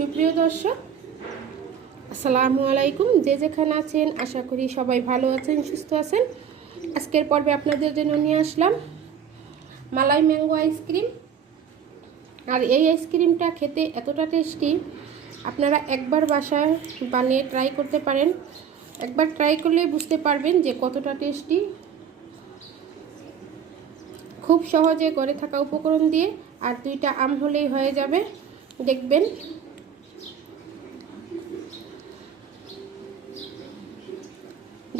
সুপ্রিয় দর্শক, আসসালামু আলাইকুম। যে যেখানে আছেন আশা করি সবাই ভালো আছেন, সুস্থ আছেন। আজকের পর্বে আপনাদের জন্য নিয়ে আসলাম মালাই ম্যাঙ্গো আইসক্রিম। আর এই আইসক্রিমটা খেতে এতটা টেস্টি, আপনারা একবার বাসায় বানিয়ে ট্রাই করতে পারেন। একবার ট্রাই করলে বুঝতে পারবেন যে কতটা টেস্টি। খুব সহজে ঘরে থাকা উপকরণ দিয়ে আর 2টা আম হলেই হয়ে যাবে। দেখবেন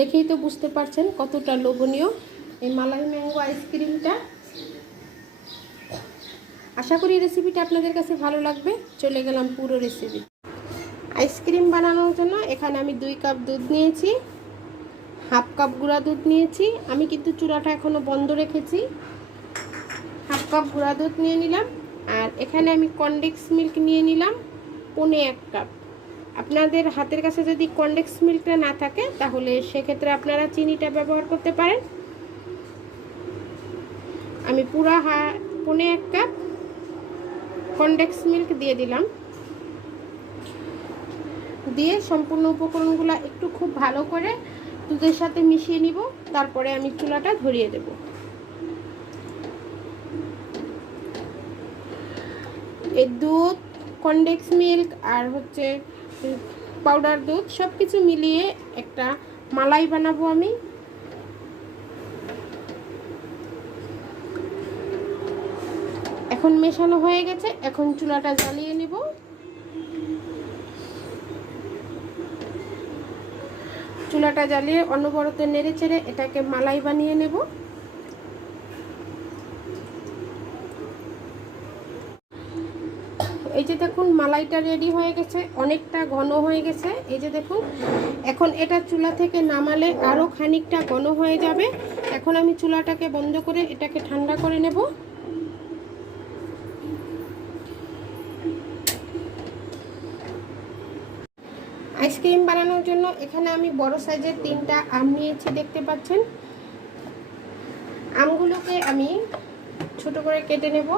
দেখেই তো বুঝতে পারছেন কতটা লোভনীয় এই মালাই ম্যাঙ্গো আইসক্রিমটা। আশা করি রেসিপিটা আপনাদের কাছে ভালো লাগবে। চলে গেলাম পুরো রেসিপি। আইসক্রিম বানানোর জন্য এখানে আমি 2 কাপ দুধ নিয়েছি, হাফ কাপ গুঁড়া দুধ নিয়েছি। আমি কিন্তু চুলাটা এখনও বন্ধ রেখেছি। হাফ কাপ গুঁড়া দুধ নিয়ে নিলাম। আর এখানে আমি কনডেন্স মিল্ক নিয়ে নিলাম 1.25 কাপ। আপনাদের হাতের কাছে যদি কনডেন্স মিল্কটা না থাকে তাহলে সেক্ষেত্রে আপনারা চিনিটা ব্যবহার করতে পারেন। আমি পুরা 1.25 কাপ কনডেন্স মিল্ক দিয়ে দিলাম। দিয়ে সম্পূর্ণ উপকরণগুলো একটু খুব ভালো করে দুধের সাথে মিশিয়ে নিব। তারপরে আমি চুলাটা ধরিয়ে দেব। এই দুধ, কনডেন্স মিল্ক আর পাউডার দুধ সব কিছু মিলিয়ে একটা মালাই বানাবো আমি। এখন মেশানো হয়ে গেছে, এখন চুলাটা জ্বালিয়ে নেব। চুলাটা জ্বালিয়ে অনবরত নেড়ে চেড়ে এটাকে মালাই বানিয়ে নেব। এই যে দেখুন মালাইটা রেডি হয়ে গেছে, অনেকটা ঘন হয়ে গেছে। এই যে দেখুন, এখন এটা চুলা থেকে নামালে আরও খানিকটা ঘন হয়ে যাবে। এখন আমি চুলাটাকে বন্ধ করে এটাকে ঠান্ডা করে নেব। আইসক্রিম বানানোর জন্য এখানে আমি বড় সাইজের 3টা আম নিয়েছি, দেখতে পাচ্ছেন। আমগুলোকে আমি ছোট করে কেটে নেব।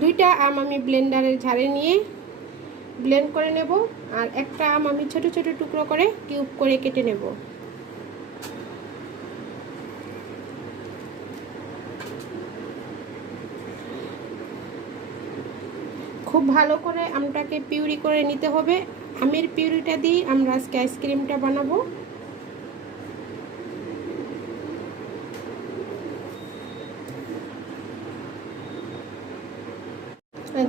2টা আম আমি ব্লেন্ডারের ঝাড়ে নিয়ে ব্লেন্ড করে নেব। আর একটা আম আমি ছোট ছোট টুকরো করে কিউব করে কেটে নেব। খুব ভালো করে আমটাকে পিউরি করে নিতে হবে। আমের পিউরিটা দিয়ে আমরা আজকে আইসক্রিমটা বানাবো।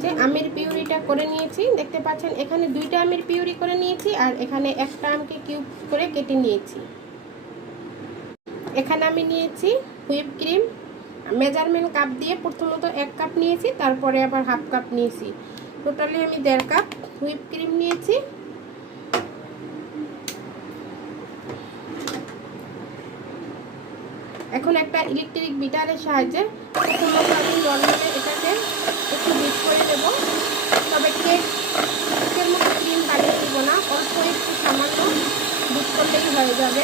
যে আমের পিউরিটা করে নিয়েছি, দেখতে পাচ্ছেন। এখানে 2টা আমের পিউরি করে নিয়েছি আর এখানে একটা আমকে কিউব করে কেটে নিয়েছি। এখানে আমি নিয়েছি হুইপ ক্রিম। মেজারমেন্ট কাপ দিয়ে প্রথমত 1 কাপ নিয়েছি, তারপরে আবার হাফ কাপ নিয়েছি। টোটালি আমি 1.5 কাপ হুইপ ক্রিম নিয়েছি। এখন একটা ইলেকট্রিক বিটারের সাহায্যে প্রথমত আমি নর্মালি এটাকে একটু বিট করে দেব। তবে কেকের মতো ক্রিম বানিয়ে দেবো না, অল্প একটু সামান্য বিট করলেই হয়ে যাবে।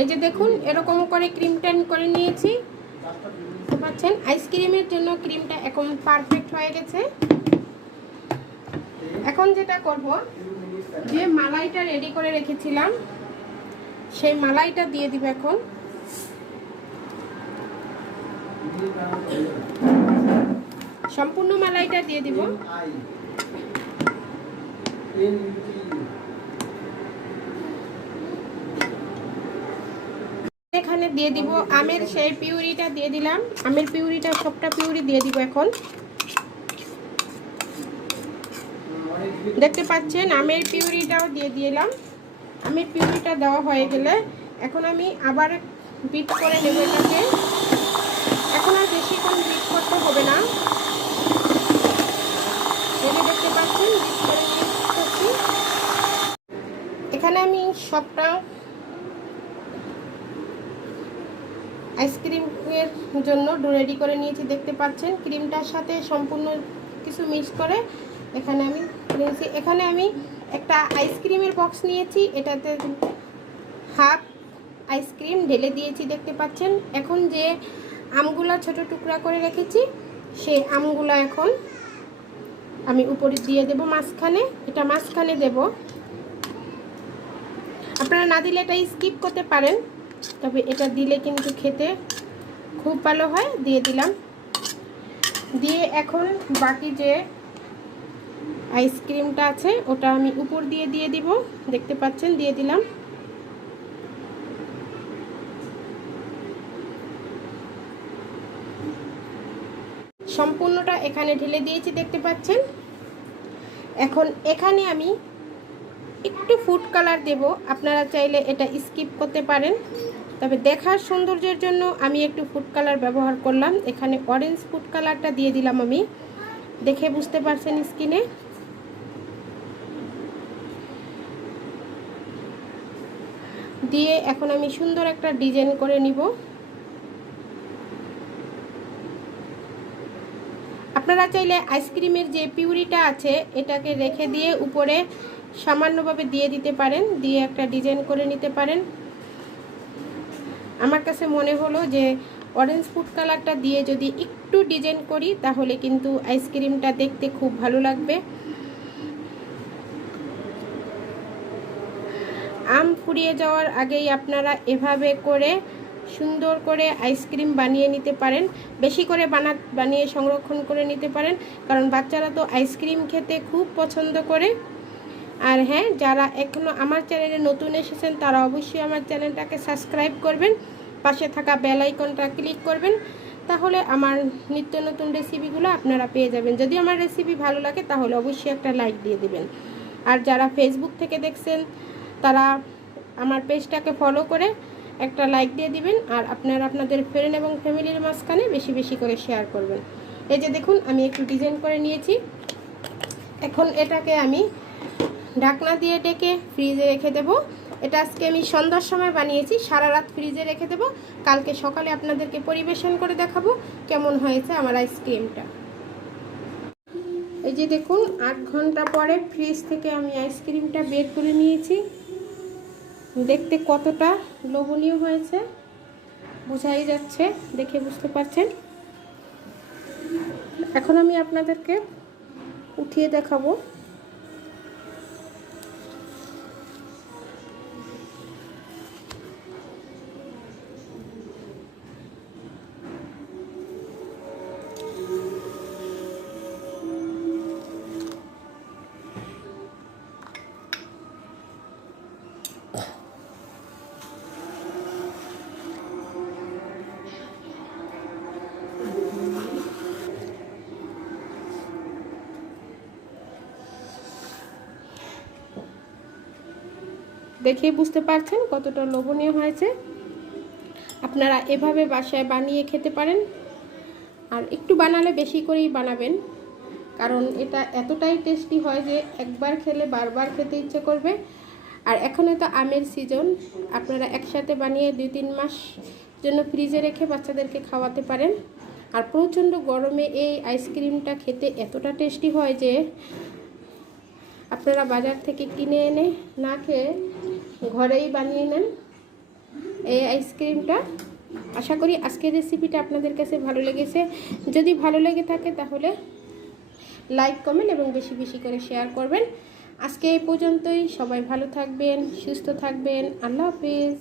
এই যে দেখুন, এরকম করে ক্রিমটা করে নিয়েছি, বুঝতে পারছেন। আইসক্রিমের জন্য ক্রিমটা এখন পারফেক্ট হয়ে গেছে। এখন যেটা করব, যে মালাইটা রেডি করে রেখেছিলাম সেই মালাইটা দিয়ে দিব। এখন সম্পূর্ণ মালাইটা দিয়ে দিব। এখানে দিয়ে দিব আমের সেই পিউরিটা দিয়ে দিলাম। আমের পিউরিটা সবটা পিউরি দিয়ে দিব। এখন দেখতে পাচ্ছেন আমের পিউরিটাও দিয়ে দিলাম। আমের পিউরিটা দেওয়া হয়ে গেলে এখন আমি আবার বিট করে নেব এটাকে। এখন আর বেশিক্ষণ বিট করতে হবে না। দেখতে পাচ্ছেন বিট করে নিয়েছি। এখানে আমি সবটা আইসক্রিমের জন্য ডো রেডি করে নিয়েছি, দেখতে পাচ্ছেন। ক্রিমটার সাথে সম্পূর্ণ কিছু মিক্স করে এখানে আমি নিয়েছি। এখানে আমি একটা আইসক্রিমের বক্স নিয়েছি, এটাতে হাফ আইসক্রিম ঢেলে দিয়েছি, দেখতে পাচ্ছেন। এখন যে আমগুলা ছোট টুকরা করে রেখেছি সেই আমগুলা এখন আমি উপরে দিয়ে দেব মাঝখানে, এটা মাঝখানে দেব। আপনারা না দিলে এটা স্কিপ করতে পারেন, তবে এটা দিলে কিন্তু খেতে খুব ভালো হয়। দিয়ে দিলাম। দিয়ে এখন বাকি যে আইসক্রিমটা আছে ওটা আমি উপর দিয়ে দিব। দেখতে পাচ্ছেন, দিয়ে দিলাম। সম্পূর্ণটা এখানে ঢেলে দিয়েছি, দেখতে পাচ্ছেন। এখন এখানে আমি একটু ফুড কালার দেব। আপনারা চাইলে এটা স্কিপ করতে পারেন, তবে দেখার সৌন্দর্যের জন্য আমি একটু ফুড কালার ব্যবহার করলাম। এখানে অরেঞ্জ ফুড কালারটা দিয়ে দিলাম আমি, দেখে বুঝতে পারছেন স্কিনে। দিয়ে এখন আমি সুন্দর একটা ডিজাইন করে নিব। আপনারা চাইলে আইসক্রিমের যে পিউরিটা আছে এটাকে রেখে দিয়ে উপরে সামান্যভাবে দিয়ে দিতে পারেন, দিয়ে একটা ডিজাইন করে নিতে পারেন। আমার কাছে মনে হলো যে অরেঞ্জ ফুড কালারটা দিয়ে যদি একটু ডিজাইন করি তাহলে কিন্তু আইসক্রিমটা দেখতে খুব ভালো লাগবে। আম ফুরিয়ে যাওয়ার আগেই আপনারা এভাবে করে সুন্দর করে আইসক্রিম বানিয়ে নিতে পারেন। বেশি করে বানিয়ে সংরক্ষণ করে নিতে পারেন, কারণ বাচ্চারা তো আইসক্রিম খেতে খুব পছন্দ করে। আর হ্যাঁ, যারা এখনও আমার চ্যানেলে নতুন এসেছেন তারা অবশ্যই আমার চ্যানেলটাকে সাবস্ক্রাইব করবেন, পাশে থাকা বেল আইকনটা ক্লিক করবেন, তাহলে আমার নিত্য নতুন রেসিপিগুলো আপনারা পেয়ে যাবেন। যদি আমার রেসিপি ভালো লাগে তাহলে অবশ্যই একটা লাইক দিয়ে দিবেন। আর যারা ফেসবুক থেকে দেখছেন তারা আমার পেজটাকে ফলো করে একটা লাইক দিয়ে দিবেন। আর আপনারা আপনাদের ফ্রেন্ড এবং ফ্যামিলির মাঝখানে বেশি বেশি করে শেয়ার করবেন। এই যে দেখুন, আমি একটু ডিজাইন করে নিয়েছি। এখন এটাকে আমি ঢাকনা দিয়ে ডেকে ফ্রিজে রেখে দেব। এটা আজকে আমি সন্ধ্যার সময় বানিয়েছি, সারা রাত ফ্রিজে রেখে দেব। কালকে সকালে আপনাদেরকে পরিবেশন করে দেখাবো কেমন হয়েছে আমার আইসক্রিমটা। এই যে দেখুন, 8 ঘন্টা পরে ফ্রিজ থেকে আমি আইসক্রিমটা বের করে নিয়েছি। দেখতে কতটা লোভনীয় হয়েছে বোঝাই যাচ্ছে, দেখে বুঝতে পারছেন। এখন আমি আপনাদেরকে উঠিয়ে দেখাবো। দেখে বুঝতে পারছেন কতটা লোভনীয় হয়েছে। আপনারা এভাবে বাসায় বানিয়ে খেতে পারেন, আর একটু বানালে বেশি করেই বানাবেন, কারণ এটা এতটাই টেস্টি হয় যে একবার খেলে বারবার খেতে ইচ্ছে করবে। আর এখনও তো আমের সিজন, আপনারা একসাথে বানিয়ে 2-3 মাস জন্য ফ্রিজে রেখে বাচ্চাদেরকে খাওয়াতে পারেন। আর প্রচণ্ড গরমে এই আইসক্রিমটা খেতে এতটা টেস্টি হয় যে আপনারা বাজার থেকে কিনে এনে না খেয়ে ঘরেই বানিয়ে নেন এই আইসক্রিমটা। আশা করি আজকের রেসিপিটা আপনাদের কাছে ভালো লেগেছে। যদি ভালো লেগে থাকে তাহলে লাইক, কমেন্ট এবং বেশি বেশি করে শেয়ার করবেন। আজকে এই পর্যন্তই। সবাই ভালো থাকবেন, সুস্থ থাকবেন। আল্লাহ হাফেজ।